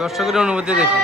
দর্শকের অনুভূতি দেখি।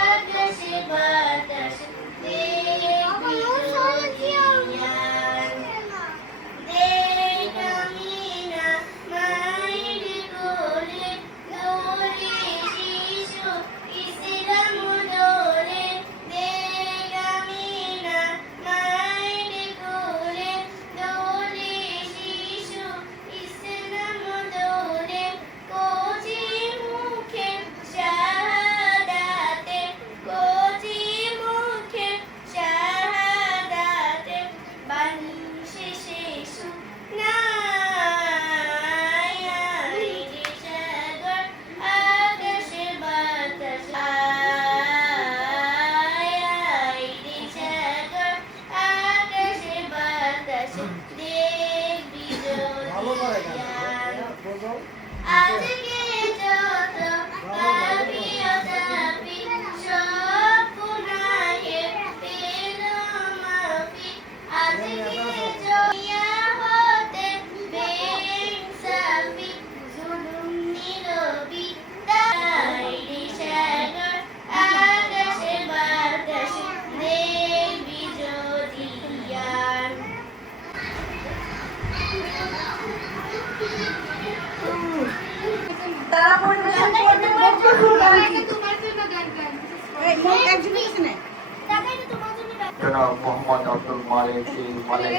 জনাব মোহাম্মদ আব্দুল মালিক মালিক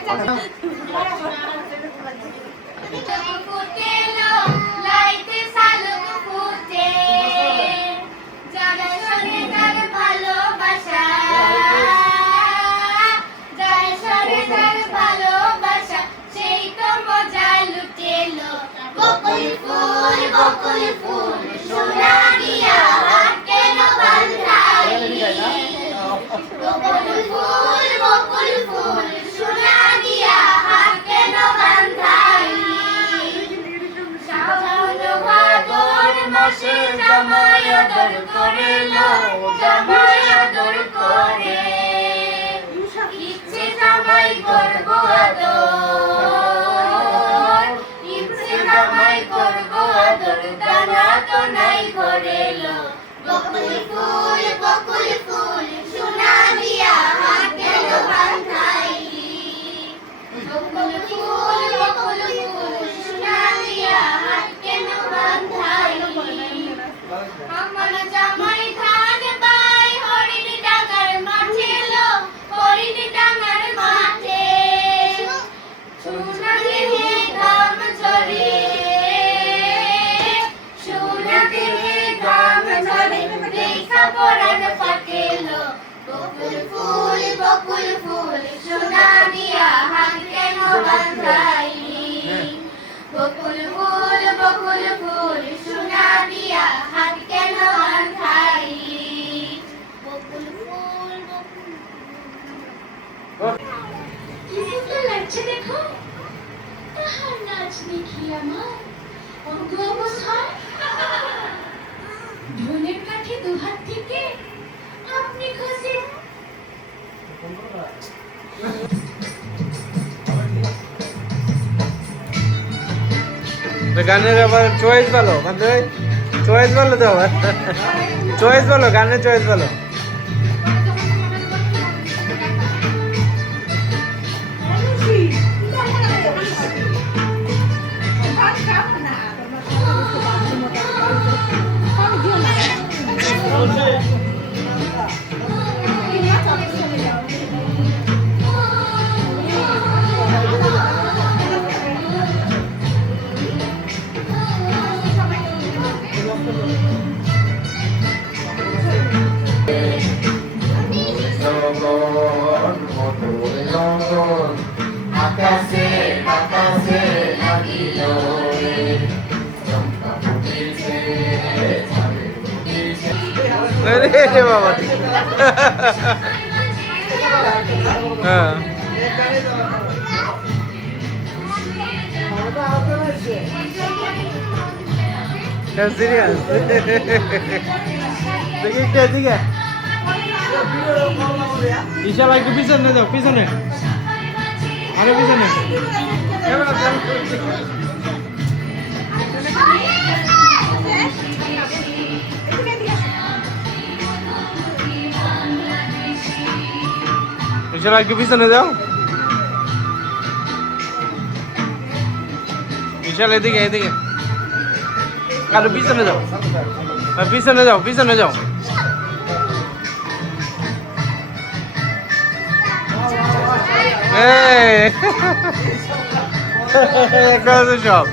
জামাই আদর করে লো জামাই আদর করে ইচ্ছে জামাই করব আদর ইচ্ছে জামাই করব আদর দানা তো নাই করে লো বকুল ফুল সোনা দিয়া হাত গেল বাঁধাইলি বকুল ফুল সোনা দিয়া হাত গেল বাঁধাইলি আমার জামাই ধান বাই হরিণ ডাঙার মাঠে লো হরিণ ডাঙার মাঠে সোনা দেহে ঘাম ঝরে সোনা দেহে ঘাম ঝরে দেখা পরাণ ফাটে লো বকুল ফুল সোনা দিয়া হাত কেন বাঁধাইলি বকুল ফুল সোনা দিয়া হাত কেন বাঁধাইলি বকুল ফুল কি সুন্দর লাগছে দেখো তাহার নাচ দেখি আমার অঙ্গ অবশ হয় ঢোলের কাঠে দুহাত থেকে আপনি খুশি গানের আবার চয়েস ভালো মানে চয়েস ভালো তো আবার চয়েস ভালো গানের চয়েস ভালো আকাশে আকাশে লাগিল রে চম্পা ফুটেছে চাঁদে ফুটেছে আরে বাবা হ্যাঁ সিরিয়াস দেখি দিকে ইশালা একটু পিছনে যাও পিছনে আরে পিছনে ইশালা একটু পিছনে যাও ইশালা এদিকে এদিকে আরে পিছনে যাও পিছনে যাও Hey! Goes the shop.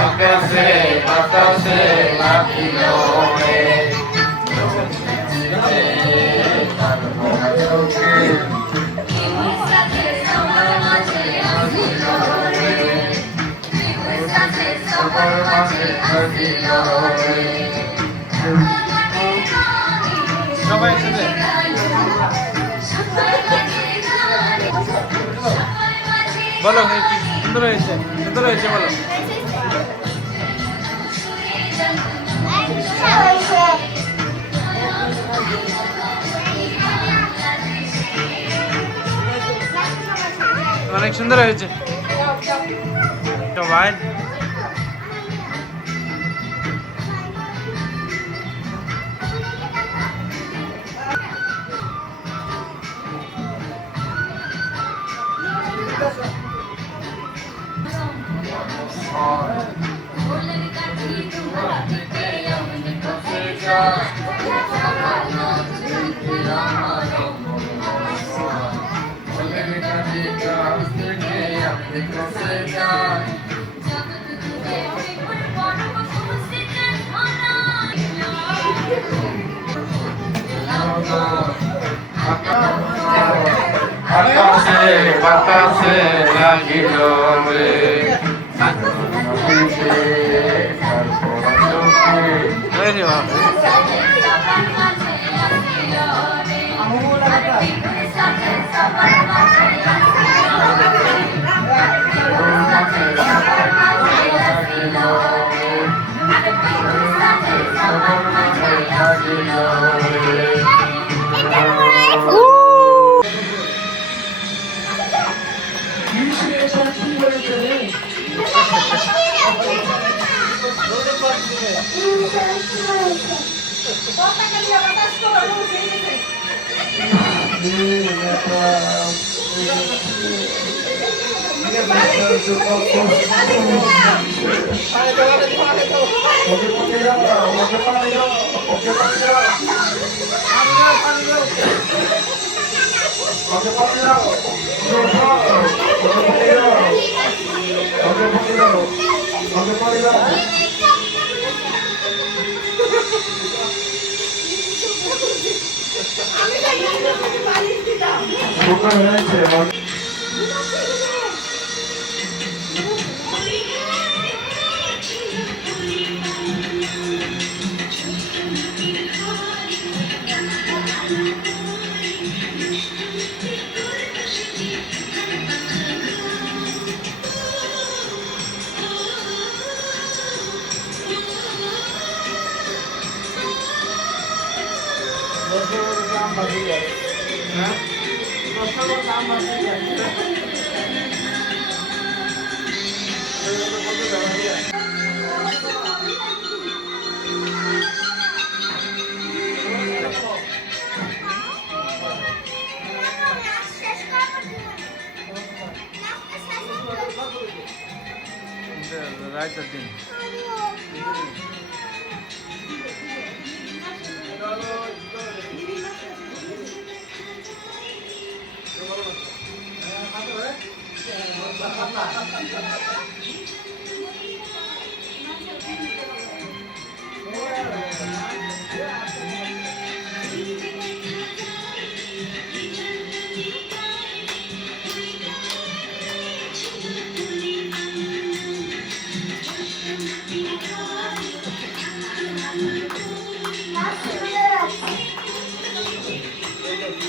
আকাশে বাতাসে লাগিল রে সবাই বলো কি সুন্দর হয়েছে বলো অনেক সুন্দর হয়েছে সবাই। বাতাসে বাতাসে লাগিল রে হয়েছে বাবা। রাইতের দিন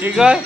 ঠিক হয়।